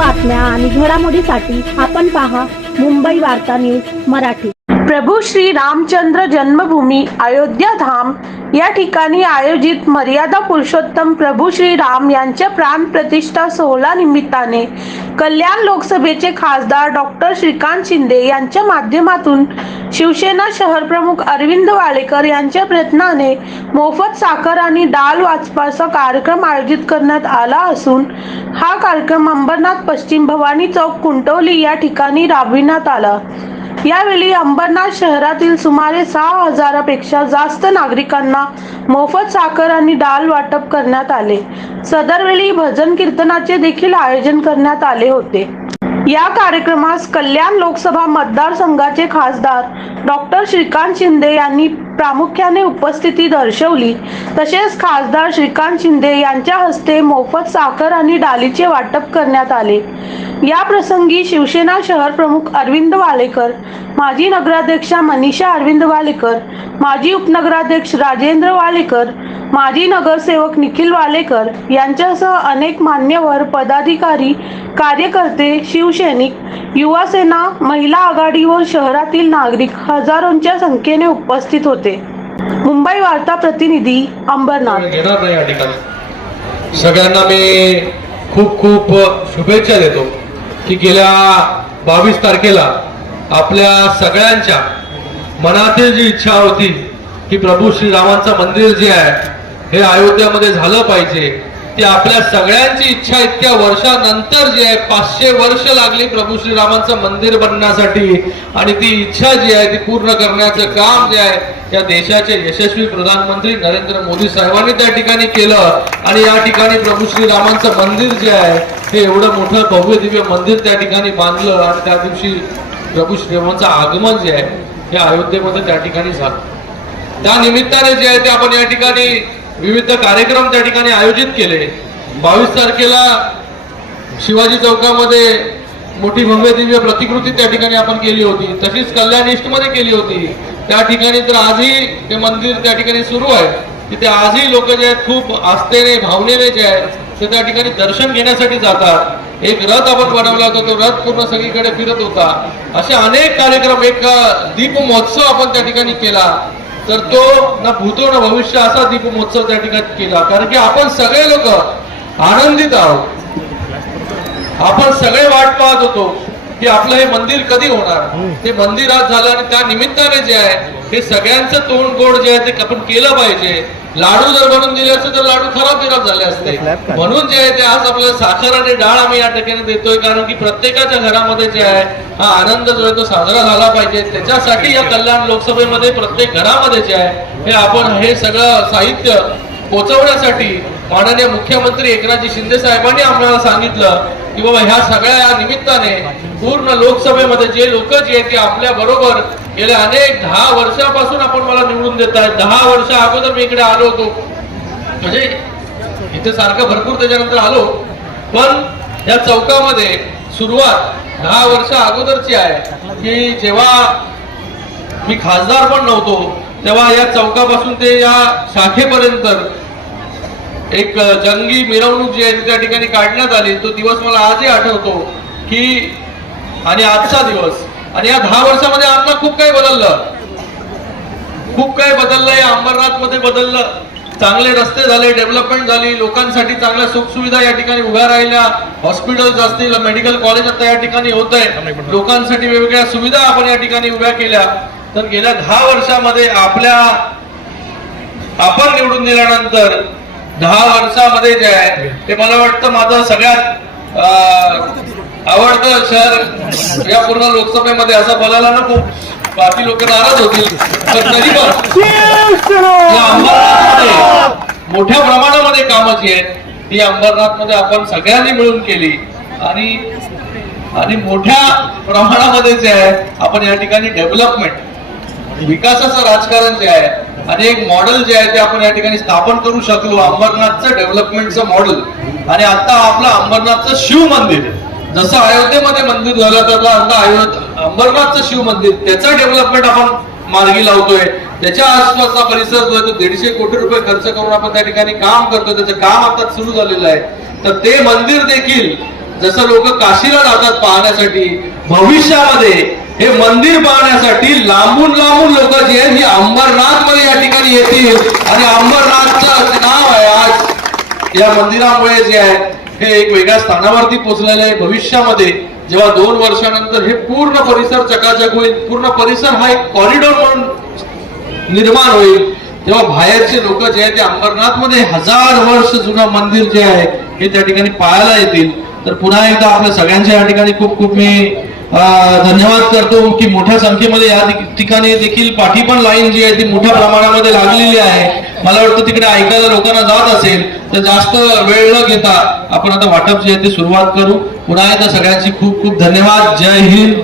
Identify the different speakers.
Speaker 1: बातम्या आणि घडामोडीसाठी आपण पहा मुंबई वार्ता न्यूज मराठी.
Speaker 2: प्रभू श्री रामचंद्र जन्मभूमी अयोध्या धाम या ठिकाणी आयोजित मर्यादा पुरुषोत्तम प्रभू श्री राम यांच्या प्राण प्रतिष्ठा सोहळा निमित्ताने कल्याण लोकसभेचे खासदार डॉक्टर श्रीकांत शिंदे यांच्या माध्यमातून शिवसेना शहर प्रमुख अरविंद वाळेकर यांच्या प्रयत्नाने मोफत साखर आणि डाल वाचपाचा कार्यक्रम आयोजित करण्यात आला असून हा कार्यक्रम अंबरनाथ पश्चिम भवानी चौक कुंटवली या ठिकाणी राबविण्यात आला. यावेळी अंबरनाथ शहरातील सुमारे सहा हजारापेक्षा जास्त नागरिकांना मोफत साखर आणि डाळ वाटप करण्यात आले. सदरवेळी भजन कीर्तनाचे देखील आयोजन करण्यात आले होते. या कार्यक्रमास कल्याण लोकसभा मतदारसंघाचे खासदार डॉक्टर श्रीकांत शिंदे यांनी प्रामुख्याने उपस्थिती दर्शवली. तसेच खासदार श्रीकांत शिंदे यांच्या हस्ते मोफत साखर आणि डालीचे वाटप करण्यात आले. या प्रसंगी शिवसेना शहर प्रमुख अरविंद वालेकर माजी नगराध्यक्षा मनीषा अरविंद वालेकर माजी उपनगराध्यक्ष राजेंद्र वालेकर माजी नगरसेवक निखिल वालेकर यांच्यासह अनेक मान्यवर पदाधिकारी कार्यकर्ते शिव शिवसैनिक युवा सेना महिला आघाडी व शहरातील नागरिक हजारोंच्या संख्येने उपस्थित होते. मुंबई वार्ता प्रतिनिधी अंबरनाथ.
Speaker 3: घेणार नाही या ठिकाणी. सगळ्यांना मी खूप खूप शुभेच्छा देतो की गेल्या बावीस तारखेला आपल्या सगळ्यांच्या मनातील जी इच्छा होती की प्रभू श्रीरामांचं मंदिर जे आहे हे अयोध्यामध्ये झालं पाहिजे. ती आपल्या सगळ्यांची इच्छा इतक्या वर्षानंतर जे आहे पाचशे वर्ष लागली प्रभू श्रीरामांचं मंदिर बनण्यासाठी. आणि ती इच्छा जी आहे ती पूर्ण करण्याचं काम जे आहे या देशाचे यशस्वी प्रधानमंत्री नरेंद्र मोदी साहेबांनी त्या ठिकाणी केलं. आणि या ठिकाणी प्रभू श्रीरामांचं मंदिर जे आहे हे एवढं मोठं भव्य दिव्य मंदिर त्या ठिकाणी बांधलं. आणि त्या दिवशी प्रभू श्रीरामांचं आगमन जे आहे हे अयोध्येमध्ये त्या ठिकाणी झालं. त्या निमित्ताने जे आहे ते आपण या ठिकाणी विविध कार्यक्रम त्या ठिकाणी आयोजित केले. बावीस तारखेला शिवाजी चौकामध्ये मोठी भव्य दिव्य प्रतिकृती त्या ठिकाणी आपण केली होती. तशीच कल्याण ईस्टमध्ये केली होती. त्या ठिकाणी तर आजही ते मंदिर त्या ठिकाणी सुरू आहे. तिथे आजही लोक जे आहेत खूप आस्थेने भावनेने जे आहेत ते त्या ठिकाणी दर्शन घेण्यासाठी जातात. एक रथ आपण बनवला होता तो रथ पूर्ण सगळीकडे फिरत होता. असे अनेक कार्यक्रम एक दीप महोत्सव आपण त्या ठिकाणी केला. तर तो ना भूतो ना भविष्य असा दीप महोत्सव त्या ठिकाणी केला. कारण की आपण सगळे लोक आनंदित आहोत. आपण सगळे वाट पाहत होतो की आपलं हे मंदिर कधी होणार? ते मंदिर आज झालं आणि त्या निमित्ताने जे आहे हे सगळ्यांचं तोंड गोड जे आहे ते आपण केलं पाहिजे. लाडू जर बनवून दिले असते तर लाडू खराब खराब झाले असते. म्हणून जे आहे ते आज आपल्याला साखर आणि डाळ आम्ही या ठिकाणी देतोय कारण की प्रत्येकाच्या घरामध्ये जे आहे हा आनंद जो आहे तो साजरा झाला पाहिजे. त्याच्यासाठी या कल्याण लोकसभेमध्ये प्रत्येक घरामध्ये जे आहे हे आपण हे सगळं साहित्य पोचवण्यासाठी माननीय मुख्यमंत्री एकनाथजी शिंदे साहेबांनी आम्हाला सांगितलं की बाबा ह्या सगळ्या या निमित्ताने पूर्ण लोकसभेमध्ये जे लोक जे आहेत ते आपल्या बरोबर गेल्या अनेक दहा वर्षापासून आपण मला निवडून देत आहे दहा वर्ष अगोदर मी इकडे आलो होतो. म्हणजे इथे सारखं भरपूर त्याच्यानंतर आलो. पण या चौकामध्ये सुरुवात दहा वर्ष अगोदरची आहे. की जेव्हा मी खासदार पण नव्हतो तेव्हा या चौकापासून ते या शाखेपर्यंत एक जंगी मिरवणूक जी आहे त्या ठिकाणी काढण्यात आली. तो दिवस मला आजही आठवतो की आणि आजचा दिवस आणि या दहा वर्षामध्ये आमना खूप काही बदललं. खूप काही बदललं या अंबरनाथमध्ये बदललं. चांगले रस्ते झाले डेव्हलपमेंट झाली लोकांसाठी चांगल्या सुखसुविधा या ठिकाणी उभ्या राहिल्या. हॉस्पिटल्स असतील मेडिकल कॉलेज आता या ठिकाणी होत आहे लोकांसाठी वेगवेगळ्या सुविधा आपण या ठिकाणी उभ्या केल्या. तर गेल्या दहा वर्षामध्ये आपल्या आपण निवडून दिल्यानंतर दहा वर्षामध्ये जे आहे ते मला वाटतं माझं सगळ्यात आवडतं शहर या पूर्ण लोकसभेमध्ये असं बोलायला नको. बाकी लोक नाराज होतील. पण तरी पण. मोठ्या प्रमाणामध्ये कामं जी आहेत ती अंबरनाथमध्ये आपण सगळ्यांनी मिळून केली. आणि आणि मोठ्या प्रमाणामध्ये जे आहे आपण या ठिकाणी डेव्हलपमेंट विकासाचं राजकारण जे आहे आणि एक मॉडेल जे आहे ते आपण या ठिकाणी स्थापन करू शकलो. अंबरनाथचं डेव्हलपमेंटचं मॉडेल. आणि आता आपलं अंबरनाथचं शिव मंदिर. जसं अयोध्येमध्ये मंदिर झालं तर अयोध्या अंबरनाथचं शिव मंदिर त्याचा डेव्हलपमेंट आपण मार्गी लावतोय. त्याच्या आसपासचा परिसर जो आहे तो दीडशे कोटी रुपये खर्च करून आपण त्या ठिकाणी काम करतोय. त्याचं काम आता सुरू झालेलं आहे. तर ते मंदिर देखील जसं लोक काशीला जातात पाहण्यासाठी भविष्यामध्ये हे मंदिर पाहण्यासाठी लांबून लांबून लोक जे आहेत ही अंबरनाथमध्ये या ठिकाणी येतील. आणि अंबरनाथचं नाव आहे आज. या मंदिरामुळे जे आहे हे एक वेगळ्या स्थानावरती पोहोचलेलं आहे. भविष्यामध्ये जेव्हा दोन वर्षानंतर हे पूर्ण परिसर चकाचक होईल पूर्ण परिसर हा एक कॉरिडॉर म्हणून निर्माण होईल तेव्हा बाहेरचे लोक जे आहे ते अंबरनाथमध्ये हजार वर्ष जुनं मंदिर जे आहे हे त्या ठिकाणी पाहायला येतील. तर पुन्हा एकदा आपल्या सगळ्यांच्या या ठिकाणी खूप खूप मी धन्यवाद करतो की मोठ्या संख्येमध्ये या ठिकाणी देखील पाठी पण लाईन जी आहे ती मोठ्या प्रमाणामध्ये लागलेली आहे. मला वाटतं तिकडे ऐकायला लोकांना जात असेल तर जास्त वेळ न घेता आपण आता वाटप जे आहे ते सुरुवात करू. पुन्हा एकदा सगळ्यांची खूप खूप धन्यवाद. जय हिंद.